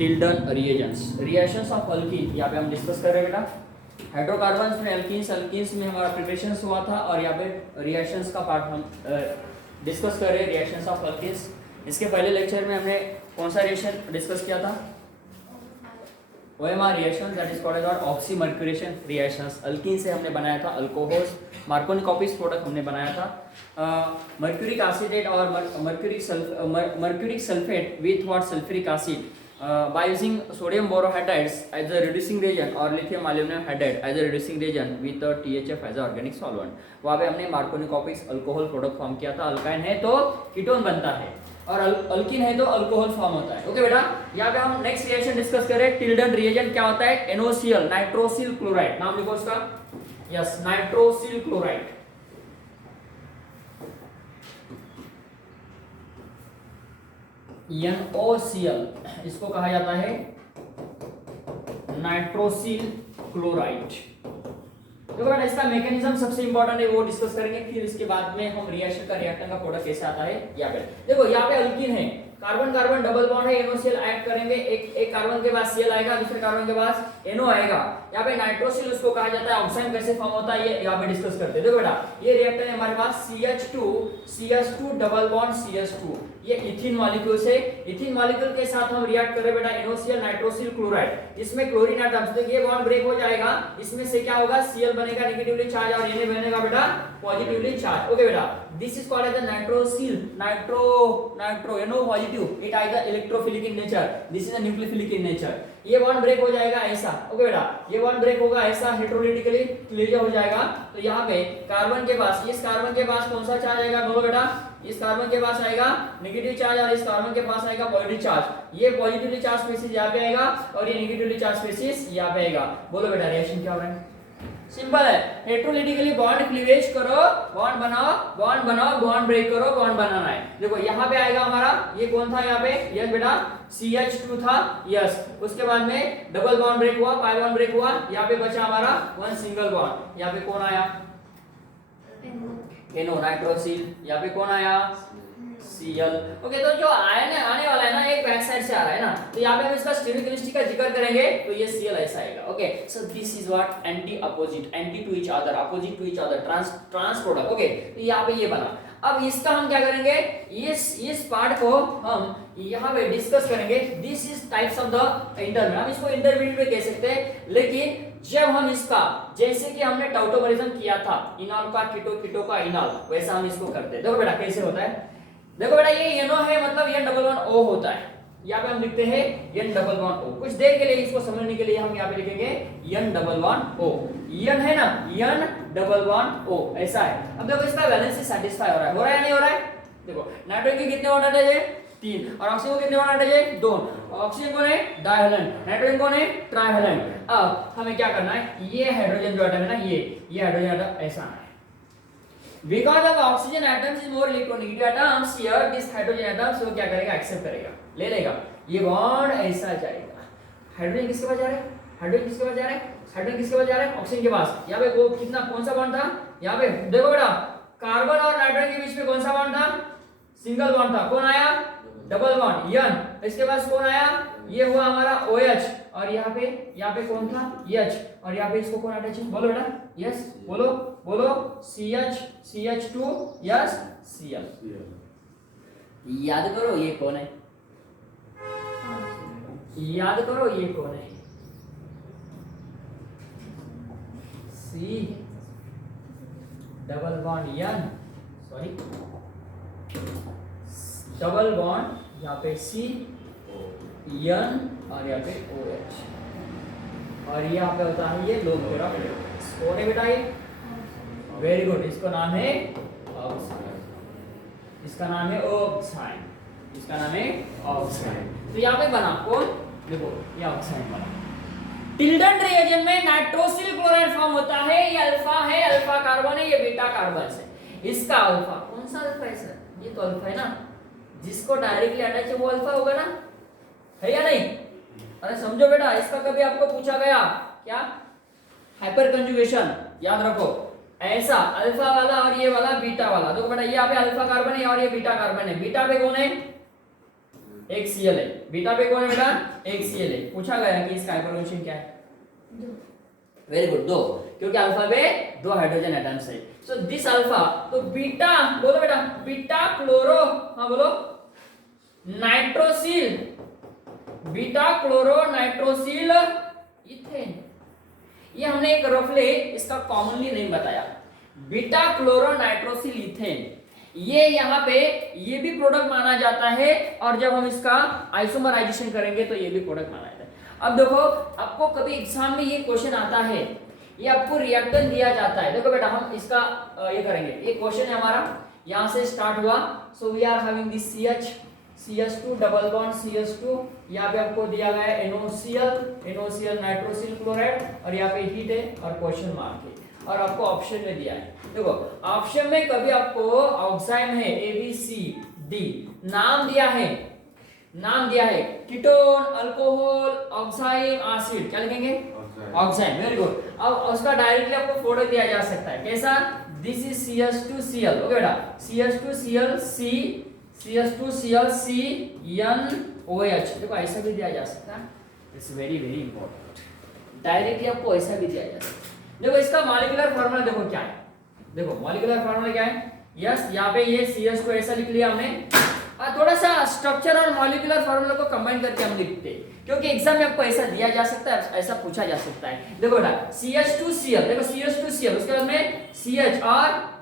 Tilden reactions of alkyne यहाँ पे हम डिस्कस कर रहे हैं बेटा। हाइड्रोकार्बन्स में अल्कीन्स में हमारा प्रिपरेशन हुआ था और यहाँ पे रिएक्शंस का पार्ट हम डिस्कस कर रहे हैं, रिएक्शंस ऑफ अल्कीन्स। इसके पहले लेक्चर में हमने कौन सा रिएक्शन डिस्कस किया था? OMR reaction, that is called as oxymercuration reactions. Alkene से हमने बनाया था अल्कोहल्स, मार्कोनी कॉपीज प्रोडक्ट हमने बनाया था मर्क्यूरिक एसिडेट और mercuric sulphate with what sulphuric acid by using sodium borohydrides as a reducing reagent और lithium aluminum hydride as a reducing reagent with the THF as a organic solvent। वहाँ पे हमने Markovnikov copies alcohol product form किया था। Alkyne है तो ketone बनता है और अल्कीन है तो अल्कोहल फॉर्म होता है। ओके बेटा, यहाँ पे हम नेक्स्ट रिएक्शन डिस्कस करें। टिल्डन रिएजेंट क्या होता है? NaCl, nitrosyl chloride. नाम लिखो उसका, यस, नाइट्रोसिल क्लोराइड। NaCl इसको कहा जाता है नाइट्रोसिल क्लोराइड। देखो बेटा, इसका मैकेनिज्म सबसे इंपॉर्टेंट है, वो डिस्कस करेंगे। फिर इसके बाद में हम रिएक्शन का रिएक्टेंट का प्रोडक्ट कैसे आता है यहाँ पे। देखो यहाँ पे अल्कीन है, कार्बन कार्बन डबल बॉन्ड है, NaCl ऐड करेंगे, एक कार्बन के बाद Cl आएगा, दूसरे कार्बन के बाद NO आएगा। यहाँ पे नाइट्रोसिल उसको कहा जाता है। ऑक्साइन कैसे फॉर्म होता है ये यहाँ पे डिस्कस करते हैं। देखो बेटा, ये रिएक्टर है हमारे पास CH2 डबल बॉन्ड CH2, ये इथीन मॉलिक्यूल से, इथीन मॉलिक्यूल के साथ हम रिएक्ट करें बेटा NaCl नाइट्रोसिल क्लोराइड। इसमें क्लोरीन एटम्स, तो ये बॉन्ड ब्रेक हो जाएगा, इसमें से क्या होगा? Cl बनेगा नेगेटिवली चार्ज और Na बनेगा बेटा पॉजिटिवली चार्ज। ओके बेटा, this is called as the nitrosyl, nitro NO positive, it आएगा electrophilic in nature, this is a nucleophilic in nature. ये बॉन्ड ब्रेक हो जाएगा ऐसा। ओके बेटा, ये बॉन्ड ब्रेक होगा ऐसा, हेटेरोलिटिकली क्लियर हो जाएगा। तो यहाँ पे कार्बन के पास, इस कार्बन के पास कौन सा चार्ज आएगा? बोलो बेटा, इस कार्बन के पास आएगा नेगेटिव चार्ज और इस कार्बन के पास आएगा पॉजिटिव चार्ज। ये पॉजिटिवली चार्ज स्पीशीज यहाँ पे आएगा और ये नेगेटिवली चार्ज स्पीशीज यहाँ पे आएगा। बोलो बेटा, रिएक्शन क्या हो रहा है? सिंपल है, हेटेरोलिटिकली बॉन्ड क्लीवेज करो, बॉन्ड बनाओ, बॉन्ड ब्रेक करो, बॉन्ड बनाना है। देखो यहाँ पे आएगा हमारा, ये कौन था यहाँ पे? यस बेटा, CH2 था, यस। उसके बाद में डबल बॉन्ड ब्रेक हुआ, पाई बॉन्ड ब्रेक हुआ, यहाँ पे बचा हमारा वन सिंगल बॉन्ड। यहाँ पे कौन आया? NO nitrosyl. यहाँ पे कौन आया? Cl। ओके, तो जो आयन आने वाला है ना, एक बैक साइड से आ रहा है ना, तो यहाँ पे हम इसका स्टीरियोकेमिस्ट्री का जिक्र करेंगे, तो ये Cl ऐसा आएगा। Okay, so this is what anti opposite, anti to each other, opposite to each other, trans product. Okay, तो यहाँ पे ये बना। अब इसका हम क्या करेंगे? इस पार्ट को हम यहाँ पे डिस्कस करेंगे। This is types of the intermediate, हम इसको इंटरमीडिएट भी कह सकते हैं, लेकिन जब हम इसका, जैसे कि हमने टाउटोमरिज्म किया था, इनॉल का कीटो का इनॉल, वैसा हम इसको करते हैं। देखो बेटा कैसे होता है। देखो बेटा, ये NO है, मतलब N डबल बॉन्ड O होता है। यहाँ पे हम लिखते हैं N डबल बॉन्ड O। कुछ देर के लिए इसको समझने के लिए हम यहाँ पे लिखेंगे N double bond O। N है ना, N डबल बॉन्ड O, ऐसा है। अब देखो इसका वैलेंसी सेटिस्फाई हो रहा है या नहीं हो रहा है? देखो नाइट्रोजन के कितने बॉन्ड अटैच है? 3, और ऑक्सीजन को कितने बॉन्ड अटैच है? 2। ऑक्सीजन कौन है? डाइवेलेंट, नाइट्रोजन कौन है? ट्राइवेलेंट। अब हमें क्या करना है? ये हाइड्रोजन जो एटम है ना, ये हाइड्रोजन एटम ऐसा है। Because of oxygen atoms is more electronegative atoms, here this hydrogen atoms वो क्या करेगा? एक्सेप्ट करेगा, ले लेगा। ये बॉन्ड ऐसा जाएगा। हाइड्रोजन किसके पास जा रहा है? हाइड्रोजन किसके पास जा रहा है? हाइड्रोजन किसके पास जा रहा है? ऑक्सीजन के पास। यहाँ पे वो कितना, कौन सा बॉन्ड था? यहाँ पे देखो बेटा, कार्बन और नाइट्रोजन के बीच में कौन सा बॉन्ड था? सिंगल बॉन्ड था। कौन आया? Double bond N। इसके पास कौन आया? ये हुआ हमारा OH, और यहाँ पे कौन था? H, और यहाँ पे इसको कौन अटैच है? बोलो बेटा, यस, बोलो CH2, यस, Cl। याद करो ये कौन है? याद करो ये कौन है? C double bond N, sorry, double bond यहाँ पे C N और यहाँ पे OH, और यहाँ पे होता है ये लोन पेयर ऑफ एलिमेंट्स। कौन है बेटा ये? वेरी गुड, इसका नाम है ऑक्साइड, इसका नाम है ऑक्साइड, इसका नाम है ऑक्साइड। तो यहाँ पे बना कौन? देखो ये ऑक्साइड बना। टिल्डन रिएजेंट में नाइट्रोसिल क्लोराइड फॉर्म होता है। ये अल्फा है, अल्फा कार्बन है, ये बीटा कार्बन है। इसका अल्फा, कौन सा अल्फा है सर? ये तो अल्फा है ना, जिसको डायरेक्टली अटैच है वो अल्फा होगा ना, है या नहीं? अरे समझो बेटा, इसका कभी आपको पूछा गया क्या? हाइपर कंजुगेशन याद रखो, ऐसा अल्फा वाला और ये वाला बीटा वाला। देखो बेटा, ये यहाँ पे अल्फा कार्बन है और ये बीटा कार्बन है। बीटा पे कौन है? एक Cl है, बीटा पे कौन है बेटा, एक Cl है। पूछा गया कि इसका हाइपरटेंशन क्या है, वेरी गुड, दो, क्योंकि अल्फा में दो हाइड्रोजन एटम्स है। सो दिस अल्फा, तो बीटा बोलो बेटा, बीटा क्लोरो, हाँ बोलो, nitrosyl, beta chloro nitrosyl ethane. ये हमने एक रफली इसका कॉमनली नेम बताया, बीटा क्लोरो नाइट्रोसिल इथेन। ये यहाँ पे ये भी प्रोडक्ट माना जाता है, और जब हम इसका आइसोमराइजेशन करेंगे तो ये भी प्रोडक्ट माना जाता है। अब देखो, आपको कभी एग्जाम में ये क्वेश्चन आता है, ये आपको रिएक्टेंट दिया जाता है। देखो बेटा, हम इसका ये करेंगे, ये क्वेश्चन है हमारा, यहाँ से स्टार्ट हुआ। So we are having this CH2 double bond CH2, यहाँ पे आपको दिया गया है NOCl नाइट्रोसिल क्लोराइड, और यहाँ पे हीट है और क्वेश्चन मार्क है, और आपको ऑप्शन में दिया है। देखो ऑप्शन में कभी आपको ऑक्साइड है ABCD, नाम दिया है कीटोन, अल्कोहल, ऑक्साइड, एसिड, क्या लिखेंगे, ऑक्साइड, वेरी गुड। अब उसका डायरेक्टली आपको फोटो दिया जा सकता है, कैसा, दिस इज CH2Cl, ओके बेटा, CH2Cl C NOH, देखो ऐसा भी दिया जा सकता है, it's very very important. Directly आपको ऐसा भी दिया जा सकता है। देखो इसका मॉलिक्यूलर फार्मूला देखो क्या है, देखो मॉलिक्यूलर फार्मूला क्या है, यस यहाँ पे ये CH2 ऐसा लिख लिया हमने, थोड़ा सा स्ट्रक्चर और मॉलिक्यूलर फार्मूला को कंबाइन करके हम लिखते हैं, क्योंकि एग्जाम में आपको ऐसा दिया जा सकता है, ऐसा पूछा जा सकता है। देखो बेटा CH2Cl, देखो CH2Cl, उसके बाद में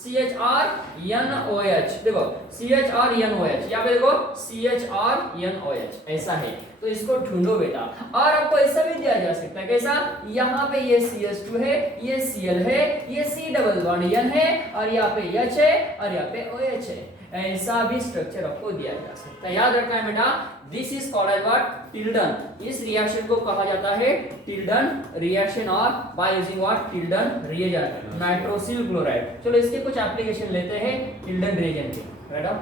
CHRNOH, देखो CHRNOH, यहाँ पे देखो CHRNOH, ऐसा है, तो इसको ढूंढो बेटा। और आपको ऐसा भी दिया जा सकता है, कैसा, यहाँ पे ये CH2 है, ये Cl है, ये C डबल बॉन्ड N है, और यहाँ पे H है, और यहाँ पे OH है, ऐसा भी स्ट्रक्चर आपको दिया जा सकता है। याद रखना है बेटा, this is called as what, Tilden. इस रिएक्शन को कहा जाता है टिल्डन रिएक्शन, और by using what, Tilden reagent, nitrosyl chloride. चलो इसके कुछ एप्लीकेशन लेते हैं टिल्डन रिएजेंट के, मैडम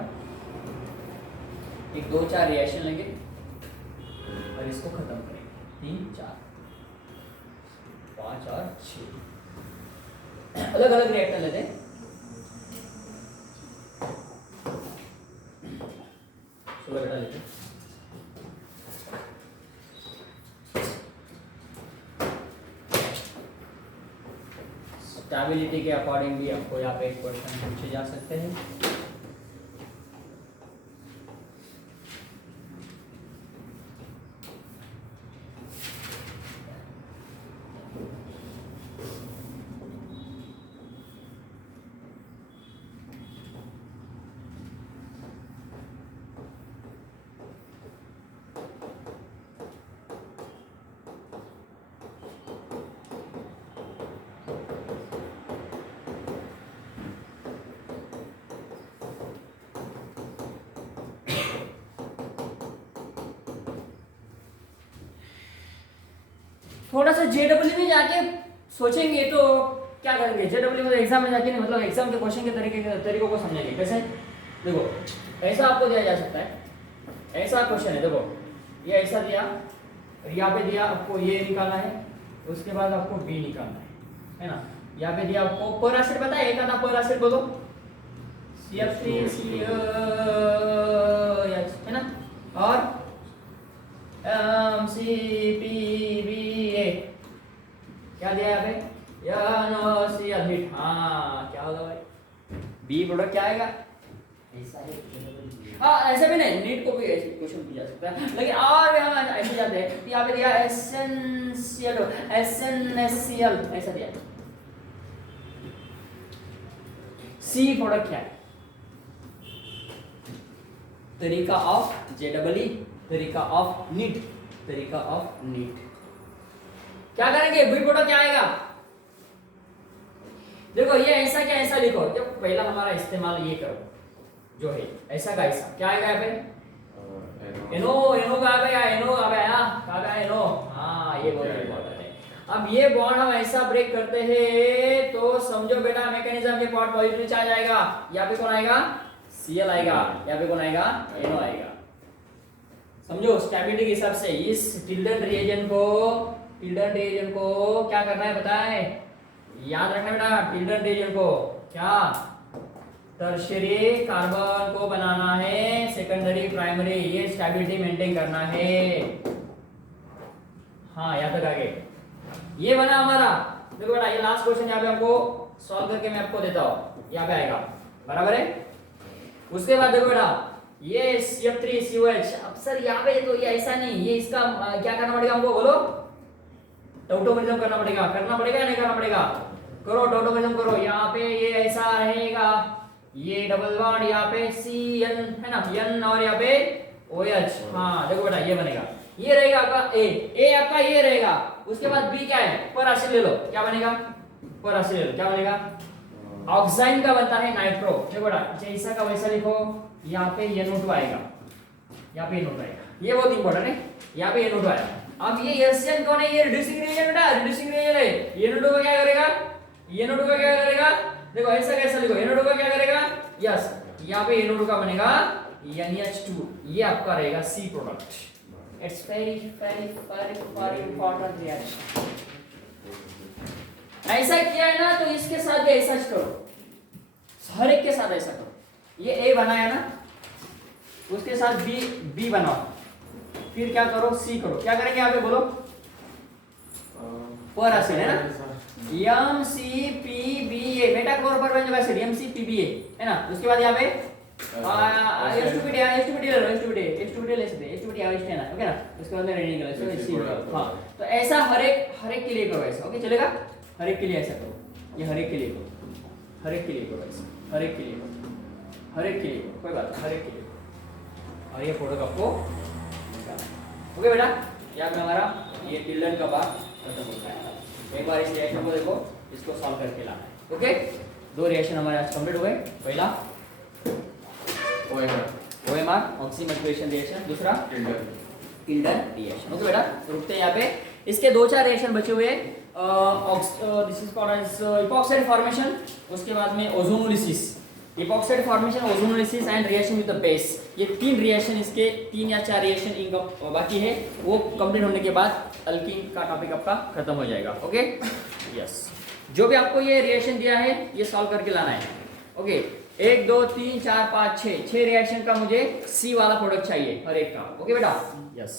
एक 2-4 रिएक्शन लेंगे और इसको खत्म करेंगे, 3 4 5 और 6 अलग अलग रिएक्टर लेते हैं। चलो बेटा लेते हैं, स्टेबिलिटी के अकॉर्डिंग भी आपको यहाँ पे एक क्वेश्चन पूछे जा सकते हैं। थोड़ा सा JEE में जाके सोचेंगे तो क्या करेंगे, JEE में एग्जाम में जाके नहीं, मतलब एग्जाम के क्वेश्चन के तरीकों को समझेंगे कैसे। देखो ऐसा आपको दिया जा सकता है, ऐसा क्वेश्चन है, देखो ये ऐसा दिया, यहाँ पे दिया आपको ये निकालना है, उसके बाद आपको बी निकालना है ना। यहाँ पे दिया आपको पर एसिड, पता है एक आधा पर एसिड बोलो, CF3COH है ना, और MCPBA क्या दिया यहाँ पे, NaCl हिट, हाँ क्या होगा भाई, बी प्रोडक्ट क्या आएगा, ऐसा है। हाँ ऐसे भी नहीं, नीट को भी ऐसे क्वेश्चन पूछा जा सकता है, लेकिन और भी हम ऐसे जाते हैं कि यहाँ पे दिया SNCl ऐसा दिया, सी प्रोडक्ट क्या है, तरीका ऑफ JEE, तरीका ऑफ नीट, तरीका ऑफ नीट। क्या करेंगे, बी प्रोडक्ट क्या आएगा, देखो ये ऐसा क्या ऐसा लिखो, जब पहला हमारा इस्तेमाल ये करो जो है ऐसा का ऐसा, क्या आएगा यहाँ पे, एनो, एनो कहाँ पे आया, एनो कहाँ पे आया, कहाँ पे आया एनो, हाँ ये बहुत इंपॉर्टेंट है। अब ये बॉन्ड हम ऐसा ब्रेक करते हैं तो समझो बेटा मैकेनिज्म के पार्ट पॉजिटिव चार्ज आएगा, यहाँ पे कौन आएगा, Cl आएगा, यहाँ पे कौन आएगा, एनो आएगा। समझो स्टेबिलिटी के हिसाब से इस टिल्डन रिएजेंट को क्या करना है पता है, याद रखना बेटा, टिल्डन रिएजेंट को क्या टर्शियरी कार्बन को बनाना है, सेकेंडरी प्राइमरी, ये स्टेबिलिटी मेंटेन करना है। हाँ याद तक आगे ये बना हमारा। देखो बेटा ये लास्ट क्वेश्चन यहाँ पे हमको सॉल्व करके मैं आपको देता हूँ, यहाँ पे आएगा बराबर है। उसके बाद देखो बेटा ये CF3COH, अब सर यहाँ पे तो ये ऐसा नहीं, ये इसका क्या करना पड़ेगा हमको बोलो, टॉटोमरिज्म करना पड़ेगा या नहीं करना पड़ेगा, करो टॉटोमरिज्म करो। यहाँ पे ये ऐसा रहेगा, ये डबल बॉन्ड यहाँ पे CN है ना, N और यहाँ पे OH। हाँ देखो बेटा ये बनेगा, ये रहेगा आपका A आपका ये रहेगा। उसके बाद B क्या है, पर एसिड ले लो, क्या बनेगा, पर एसिड ले लो, क्या बनेगा, ऑक्साइन का बनता है नाइट्रो। देखो बेटा जैसा का वैसा लिखो, यहाँ पे NO2 आएगा, यहाँ पे NO2 आएगा, ये बहुत इंपॉर्टेंट है, यहाँ पे NO2 आएगा। अब ये एशियन कौन है, ये रिड्यूसिंग रिएजेंट बेटा, रिड्यूसिंग रिएजेंट है। NO2 का क्या करेगा, NO2 का क्या करेगा, देखो ऐसा कैसा लिखो, NO2 का क्या करेगा, यस यहाँ पे NO2 का बनेगा NH2, ये आपका रहेगा C product. It's very very very very important reaction. ऐसा किया है ना तो इसके साथ भी ऐसा करो, हर एक के साथ ऐसा करो। ये A बनाया ना, उसके साथ B बनाओ, फिर क्या करो C करो, क्या करेंगे यहाँ पे बोलो, पर एसिड है ना, MCPBA मेटाक्लोरोफॉर्मिक एसिड MCPBA है ना। उसके बाद यहाँ पे H2BD ले लो, H2BD ले सकते हैं, H2BD है ना, ओके ना। उसके बाद में रेडी करो, हाँ तो ऐसा हर एक के लिए करो ऐसा, ओके चलेगा, हर एक के लिए ऐसा करो, ये हर एक के लिए करो, हर एक के लिए करो ऐसा, हर एक के लिए करो, हर एक के लिए करो, कोई बात हर एक के लिए करो। और ये फोटो आपको ओके बेटा, यहाँ पे हमारा ये टिल्डन का पार्ट खत्म होता है। एक बार इस रिएक्शन को देखो, इसको सॉल्व करके लाना है, ओके। दो रिएक्शन हमारे आज कंप्लीट हो गए, पहला OMR ऑक्सीमर्क्यूरेशन रिएक्शन, दूसरा टिल्डन रिएक्शन, ओके बेटा। रुकते हैं यहाँ पे, इसके 2-4 रिएक्शन बचे हुए, this is called as epoxide formation, उसके बाद में ozonolysis, epoxide formation, ozonolysis and reaction with the base. ये 3 रिएक्शन, इसके 3 या 4 रिएक्शन इनका बाकी है, वो कंप्लीट होने के बाद अल्कीन का टॉपिक आपका खत्म हो जाएगा, ओके यस। जो भी आपको ये रिएक्शन दिया है ये सॉल्व करके लाना है, ओके। 1 2 3 4 5 6 रिएक्शन का मुझे C वाला प्रोडक्ट चाहिए हर एक का, ओके बेटा, यस।